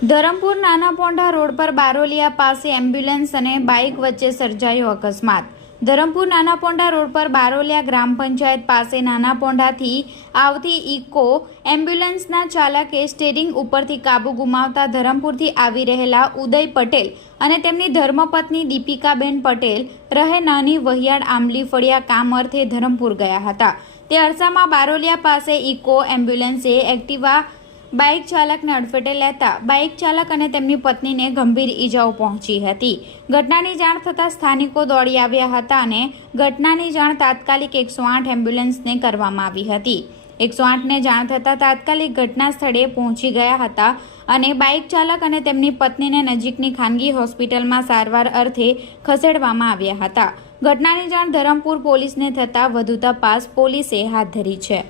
ધરમપુર નાના પોંઢા રોડ પર બારોલિયા પાસે એમ્બ્યુલન્સ અને બાઇક વચ્ચે સર્જાયો અકસ્માત. ધરમપુર નાના પોંઢા રોડ પર બારોલિયા ગ્રામ પંચાયત પાસે નાના પોંઢાથી આવતી ઇકો એમ્બ્યુલન્સના ચાલકે સ્ટેરિંગ ઉપરથી કાબુ ગુમાવતા ધરમપુરથી આવી રહેલા ઉદય પટેલ અને તેમની ધર્મપત્ની દીપિકાબેન પટેલ રહે નાની વહિયાળ આંબલી ફળિયા કામ અર્થે ધરમપુર ગયા હતા. તે અરસામાં બારોલિયા પાસે ઇકો એમ્બ્યુલન્સે એક્ટિવા બાઇક ચાલકને અડફેટે લેતા બાઇક ચાલક અને તેમની પત્નીને ગંભીર ઈજાઓ પહોંચી હતી. ઘટનાની જાણ થતાં સ્થાનિકો દોડી આવ્યા હતા અને ઘટનાની જાણ તાત્કાલિક એકસો આઠ એમ્બ્યુલન્સને કરવામાં આવી હતી. એકસો આઠને જાણ થતાં તાત્કાલિક ઘટના સ્થળે પહોંચી ગયા હતા અને બાઇક ચાલક અને તેમની પત્નીને નજીકની ખાનગી હોસ્પિટલમાં સારવાર અર્થે ખસેડવામાં આવ્યા હતા. ઘટનાની જાણ ધરમપુર પોલીસને થતાં વધુ તપાસ પોલીસે હાથ ધરી છે.